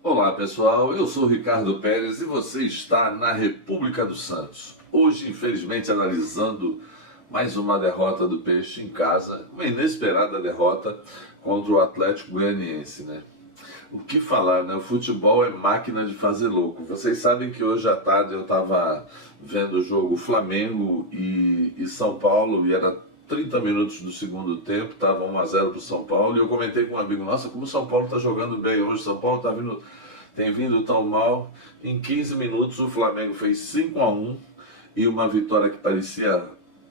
Olá pessoal, eu sou Ricardo Pérez e você está na República dos Santos. Hoje, infelizmente, analisando mais uma derrota do Peixe em casa, uma inesperada derrota contra o Atlético Goianiense, né? O que falar, né? O futebol é máquina de fazer louco. Vocês sabem que hoje à tarde eu estava vendo o jogo Flamengo e São Paulo e era 30 minutos do segundo tempo, estava 1-0 para o São Paulo e eu comentei com um amigo, nossa, como o São Paulo está jogando bem hoje, São Paulo tem vindo tão mal. Em 15 minutos o Flamengo fez 5-1 e uma vitória que parecia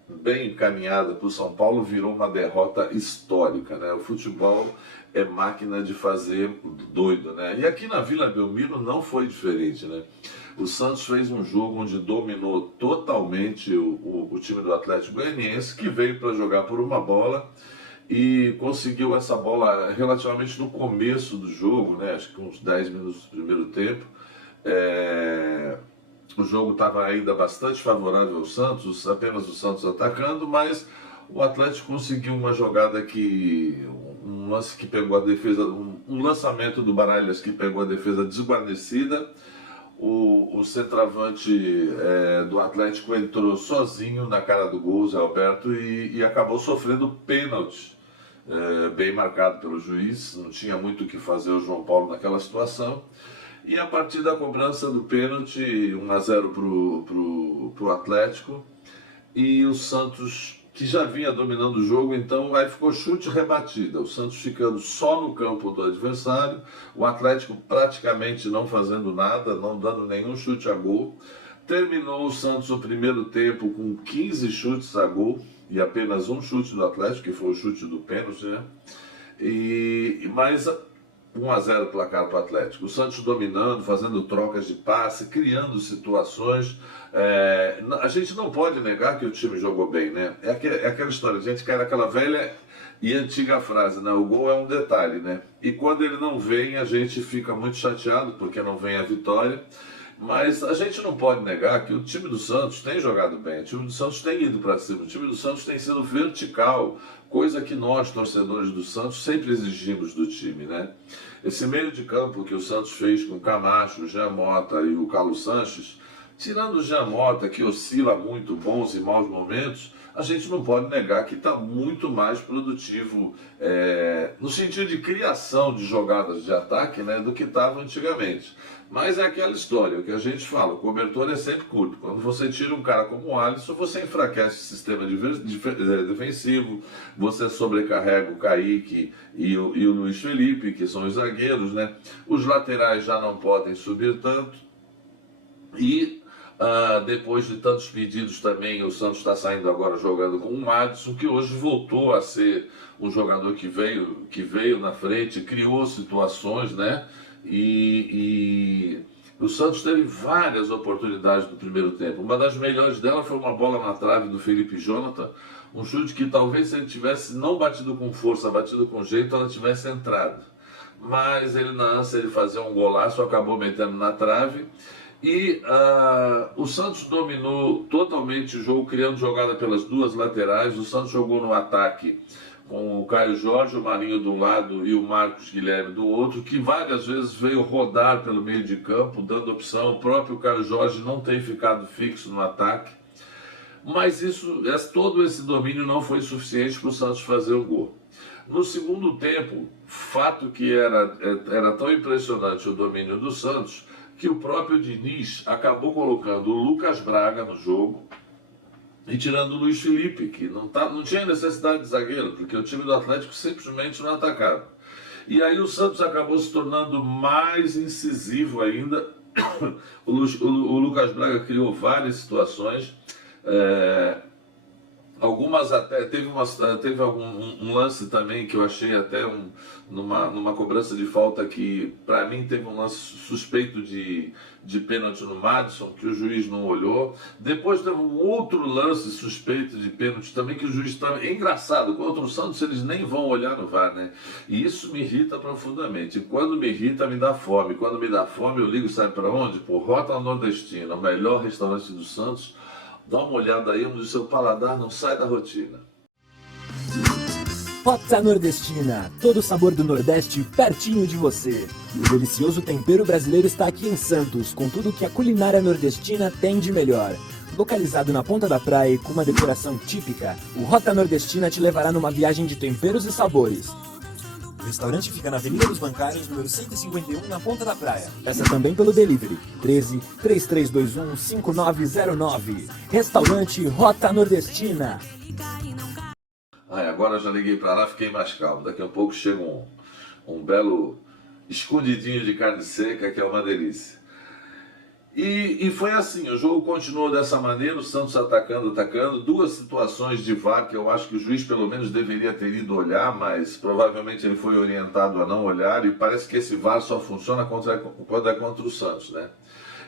bem encaminhada para o São Paulo virou uma derrota histórica, né? O futebol é máquina de fazer doido, né? E aqui na Vila Belmiro não foi diferente, né? O Santos fez um jogo onde dominou totalmente o time do Atlético Goianiense, que veio para jogar por uma bola e conseguiu essa bola relativamente no começo do jogo, né? Acho que uns 10 minutos do primeiro tempo. O jogo estava ainda bastante favorável ao Santos, apenas o Santos atacando, mas o Atlético conseguiu uma jogada um lance que pegou a defesa, um lançamento do Baralhas que pegou a defesa desguarnecida. O centroavante do Atlético entrou sozinho na cara do gol, Zé Alberto, e acabou sofrendo pênalti, bem marcado pelo juiz. Não tinha muito o que fazer o João Paulo naquela situação. E a partir da cobrança do pênalti, 1-0 pro Atlético, e o Santos, que já vinha dominando o jogo, então aí ficou chute rebatida. O Santos ficando só no campo do adversário, o Atlético praticamente não fazendo nada, não dando nenhum chute a gol. Terminou o Santos o primeiro tempo com 15 chutes a gol e apenas um chute do Atlético, que foi o chute do pênalti, né? Mas 1-0 placar para o Atlético. O Santos dominando, fazendo trocas de passe, criando situações. A gente não pode negar que o time jogou bem, né? É aquela história, a gente cai naquela velha e antiga frase, né? O gol é um detalhe, né? E quando ele não vem, a gente fica muito chateado porque não vem a vitória. Mas a gente não pode negar que o time do Santos tem jogado bem, o time do Santos tem ido para cima, o time do Santos tem sido vertical, coisa que nós, torcedores do Santos, sempre exigimos do time, né? Esse meio de campo que o Santos fez com o Camacho, o Jean Mota e o Carlos Sanches, tirando o Jean Mota, que oscila muito, bons e maus momentos, a gente não pode negar que está muito mais produtivo no sentido de criação de jogadas de ataque, né, do que estava antigamente. Mas é aquela história, o que a gente fala, o cobertor é sempre curto. Quando você tira um cara como o Alisson, você enfraquece o sistema defensivo, você sobrecarrega o Kaique e o Luiz Felipe, que são os zagueiros, né? Os laterais já não podem subir tanto. E depois de tantos pedidos também, o Santos está saindo agora jogando com o Madison, que hoje voltou a ser um jogador que veio na frente, criou situações, né? E o Santos teve várias oportunidades no primeiro tempo. Uma das melhores dela foi uma bola na trave do Felipe Jonathan, um chute que talvez se ele tivesse não batido com força, batido com jeito, ela tivesse entrado. Mas ele, na ânsia de fazer um golaço, acabou metendo na trave. E o Santos dominou totalmente o jogo, criando jogada pelas duas laterais. O Santos jogou no ataque com o Caio Jorge, o Marinho de um lado e o Marcos Guilherme do outro, que várias vezes veio rodar pelo meio de campo, dando opção. O próprio Caio Jorge não tem ficado fixo no ataque. Mas todo esse domínio não foi suficiente para o Santos fazer o gol. No segundo tempo, fato que era tão impressionante o domínio do Santos, que o próprio Diniz acabou colocando o Lucas Braga no jogo e tirando o Luiz Felipe, que não tinha necessidade de zagueiro, porque o time do Atlético simplesmente não atacava. E aí o Santos acabou se tornando mais incisivo ainda. O Lucas Braga criou várias situações. Algumas até teve um lance também que eu achei até numa cobrança de falta que para mim teve um lance suspeito de pênalti no Madison que o juiz não olhou. Depois teve um outro lance suspeito de pênalti também que o juiz estava engraçado. Contra o Santos eles nem vão olhar no VAR, né? E isso me irrita profundamente. Quando me irrita me dá fome. Quando me dá fome eu ligo, sabe para onde? Por Rota Nordestina, o melhor restaurante do Santos. Dá uma olhada aí onde o seu paladar não sai da rotina. Rota Nordestina, todo o sabor do Nordeste pertinho de você. O delicioso tempero brasileiro está aqui em Santos, com tudo que a culinária nordestina tem de melhor. Localizado na ponta da praia e com uma decoração típica, o Rota Nordestina te levará numa viagem de temperos e sabores. O restaurante fica na Avenida dos Bancários, número 151, na ponta da praia. Peça também pelo delivery, 13 3321 5909. Restaurante Rota Nordestina. Agora já liguei para lá, fiquei mais calmo. Daqui a pouco chega um belo escondidinho de carne seca, que é uma delícia. E foi assim, o jogo continuou dessa maneira, o Santos atacando. Duas situações de VAR que eu acho que o juiz pelo menos deveria ter ido olhar, mas provavelmente ele foi orientado a não olhar, e parece que esse VAR só funciona quando é contra o Santos, né?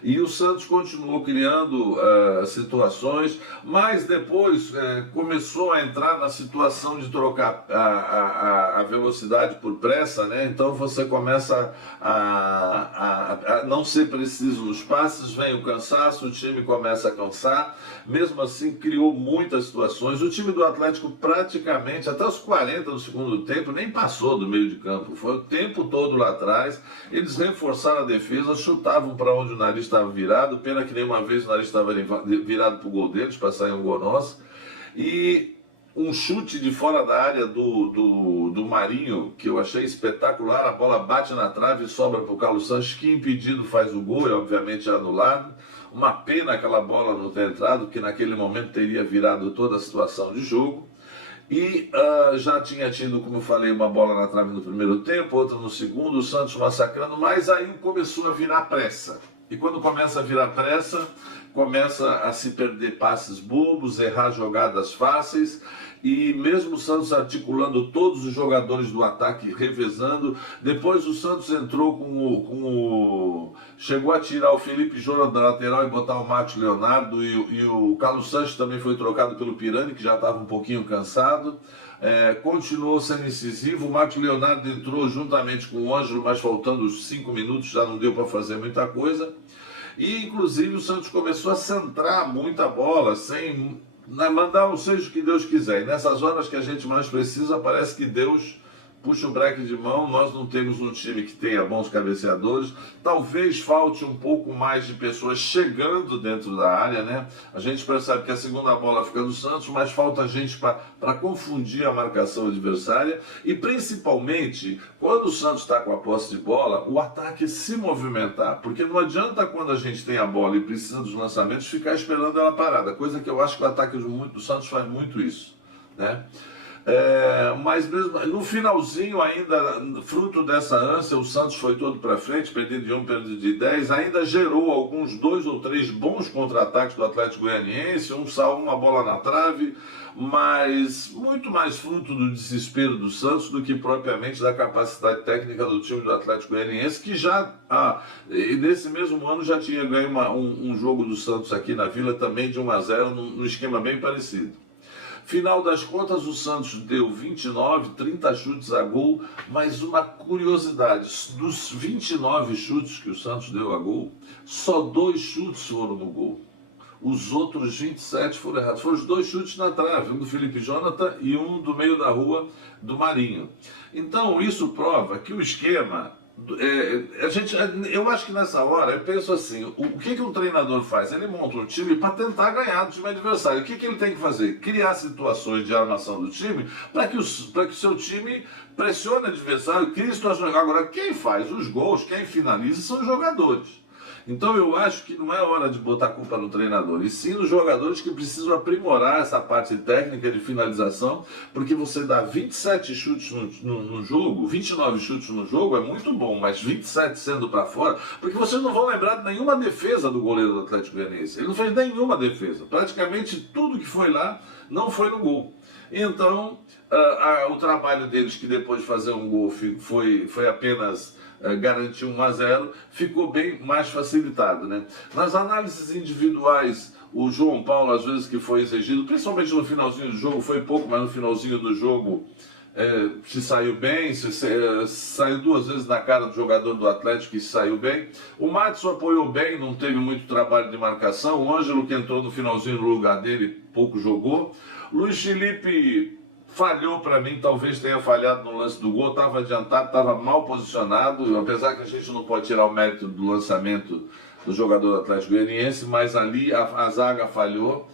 E o Santos continuou criando situações, mas depois começou a entrar na situação de trocar a velocidade por pressa, né? Então você começa a não ser preciso nos passes, vem o cansaço, o time começa a cansar. Mesmo assim, criou muitas situações. O time do Atlético praticamente, até os 40 do segundo tempo, nem passou do meio de campo. Foi o tempo todo lá atrás. Eles reforçaram a defesa, chutavam para onde o nariz estava virado. Pena que nenhuma vez o nariz estava virado para o gol deles, para sair um gol nosso. E um chute de fora da área do Marinho, que eu achei espetacular. A bola bate na trave e sobra para o Carlos Sanches, que impedido faz o gol, e obviamente é anulado. Uma pena aquela bola não ter entrado, que naquele momento teria virado toda a situação de jogo. E já tinha tido, como eu falei, uma bola na trave no primeiro tempo, outra no segundo, o Santos massacrando, mas aí começou a virar pressa. E quando começa a virar pressa, começa a se perder passes bobos, errar jogadas fáceis, e mesmo o Santos articulando todos os jogadores do ataque, revezando. Depois o Santos entrou chegou a tirar o Felipe Jonathan da lateral e botar o Márcio Leonardo, e o Carlos Sanches também foi trocado pelo Pirani, que já estava um pouquinho cansado. Continuou sendo incisivo. O Márcio Leonardo entrou juntamente com o Ângelo, mas faltando os 5 minutos, já não deu para fazer muita coisa. E inclusive o Santos começou a centrar muita bola, sem mandar seja o que Deus quiser. E nessas horas que a gente mais precisa, parece que Deus puxa o breque de mão. Nós não temos um time que tenha bons cabeceadores. Talvez falte um pouco mais de pessoas chegando dentro da área, né? A gente percebe que a segunda bola fica do Santos, mas falta gente para confundir a marcação adversária. E principalmente, quando o Santos está com a posse de bola, o ataque se movimentar. Porque não adianta, quando a gente tem a bola e precisa dos lançamentos, ficar esperando ela parada. Coisa que eu acho que o ataque do Santos faz muito isso, né? Mas mesmo no finalzinho, ainda fruto dessa ânsia, o Santos foi todo para frente, perdendo de 1, perdendo de 10, ainda gerou alguns 2 ou 3 bons contra-ataques do Atlético Goianiense, uma bola na trave, mas muito mais fruto do desespero do Santos do que propriamente da capacidade técnica do time do Atlético Goianiense, que já, nesse mesmo ano, já tinha ganho um jogo do Santos aqui na Vila, também de 1-0, num esquema bem parecido. Final das contas, o Santos deu 29, 30 chutes a gol, mas uma curiosidade, dos 29 chutes que o Santos deu a gol, só 2 chutes foram no gol. Os outros 27 foram errados. Foram os 2 chutes na trave, um do Felipe Jonathan e um do meio da rua do Marinho. Então isso prova que o esquema... eu acho que nessa hora, eu penso assim, o que um treinador faz? Ele monta um time para tentar ganhar do time adversário. O que ele tem que fazer? Criar situações de armação do time para que o seu time pressione o adversário, crie situações. Agora, quem faz os gols, quem finaliza, são os jogadores. Então eu acho que não é hora de botar a culpa no treinador, e sim nos jogadores, que precisam aprimorar essa parte técnica de finalização, porque você dá 27 chutes no jogo, 29 chutes no jogo é muito bom, mas 27 sendo para fora, porque vocês não vão lembrar de nenhuma defesa do goleiro do Atlético Goianiense. Ele não fez nenhuma defesa, praticamente tudo que foi lá não foi no gol. Então o trabalho deles, que depois de fazer um gol foi apenas... garantir 1-0, ficou bem mais facilitado, né? Nas análises individuais, o João Paulo, às vezes, que foi exigido, principalmente no finalzinho do jogo, foi pouco, mas no finalzinho do jogo se saiu bem, saiu 2 vezes na cara do jogador do Atlético e saiu bem. O Madison apoiou bem, não teve muito trabalho de marcação. O Ângelo, que entrou no finalzinho no lugar dele, pouco jogou. Luiz Felipe falhou para mim, talvez tenha falhado no lance do gol, estava adiantado, estava mal posicionado, apesar que a gente não pode tirar o mérito do lançamento do jogador do Atlético Goianiense, mas ali a zaga falhou,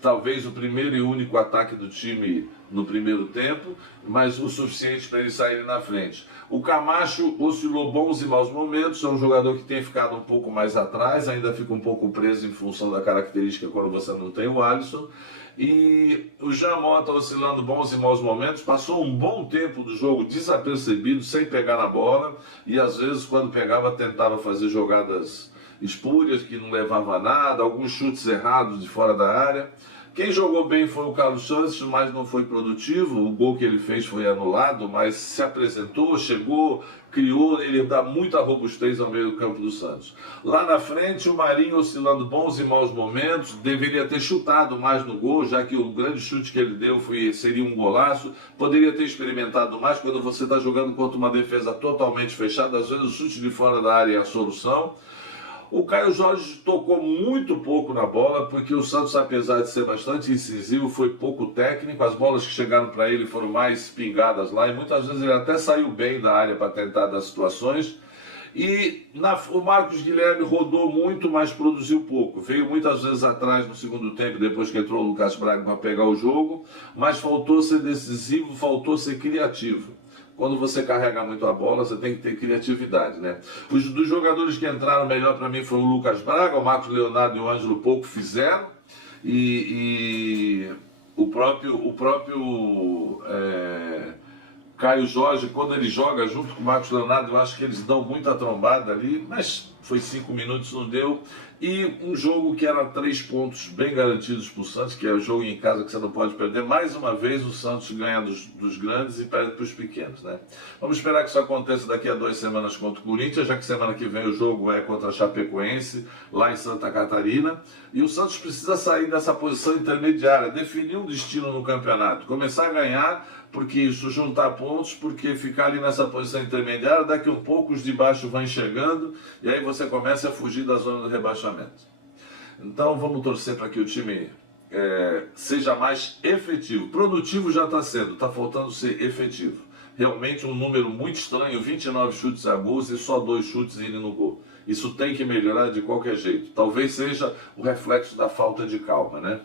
talvez o primeiro e único ataque do time no primeiro tempo, mas o suficiente para eles saírem na frente. O Camacho oscilou bons e maus momentos, é um jogador que tem ficado um pouco mais atrás, ainda fica um pouco preso em função da característica quando você não tem o Alisson. E o Jean Mota oscilando bons e maus momentos, passou um bom tempo do jogo desapercebido, sem pegar na bola, e às vezes quando pegava tentava fazer jogadas espúrias que não levavam a nada, alguns chutes errados de fora da área. Quem jogou bem foi o Carlos Sanches, mas não foi produtivo. O gol que ele fez foi anulado, mas se apresentou, chegou, criou, ele dá muita robustez ao meio do campo do Santos. Lá na frente, o Marinho oscilando bons e maus momentos, deveria ter chutado mais no gol, já que o grande chute que ele deu seria um golaço. Poderia ter experimentado mais quando você está jogando contra uma defesa totalmente fechada, às vezes o chute de fora da área é a solução. O Caio Jorge tocou muito pouco na bola, porque o Santos, apesar de ser bastante incisivo, foi pouco técnico. As bolas que chegaram para ele foram mais pingadas lá, e muitas vezes ele até saiu bem da área para tentar dar situações. E o Marcos Guilherme rodou muito, mas produziu pouco. Veio muitas vezes atrás no segundo tempo, depois que entrou o Lucas Braga para pegar o jogo, mas faltou ser decisivo, faltou ser criativo. Quando você carrega muito a bola, você tem que ter criatividade, né? Dos jogadores que entraram melhor para mim foram o Lucas Braga, o Marcos Leonardo e o Ângelo pouco fizeram. E o próprio Caio Jorge, quando ele joga junto com o Marcos Leonardo, eu acho que eles dão muita trombada ali, mas foi 5 minutos, não deu. E um jogo que era 3 pontos bem garantidos para o Santos, que é o jogo em casa que você não pode perder. Mais uma vez o Santos ganha dos grandes e perde para os pequenos, né? Vamos esperar que isso aconteça daqui a 2 semanas contra o Corinthians, já que semana que vem o jogo é contra a Chapecoense, lá em Santa Catarina. E o Santos precisa sair dessa posição intermediária, definir um destino no campeonato, começar a ganhar, porque isso juntar pontos, porque ficar ali nessa posição intermediária, daqui a um pouco os de baixo vão chegando, e aí você começa a fugir da zona do rebaixamento. Então vamos torcer para que o time seja mais efetivo. Produtivo já está sendo, está faltando ser efetivo. Realmente um número muito estranho, 29 chutes a gols e só 2 chutes indo no gol. Isso tem que melhorar de qualquer jeito. Talvez seja o reflexo da falta de calma, né?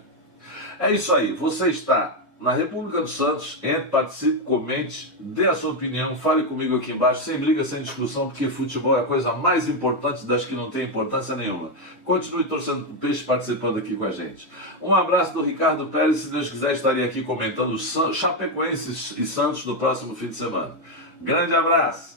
É isso aí, você está na República dos Santos, entre, participe, comente, dê a sua opinião, fale comigo aqui embaixo, sem briga, sem discussão, porque futebol é a coisa mais importante das que não tem importância nenhuma. Continue torcendo pro Peixe, participando aqui com a gente. Um abraço do Ricardo Pérez, se Deus quiser estarei aqui comentando Chapecoense e Santos no próximo fim de semana. Grande abraço!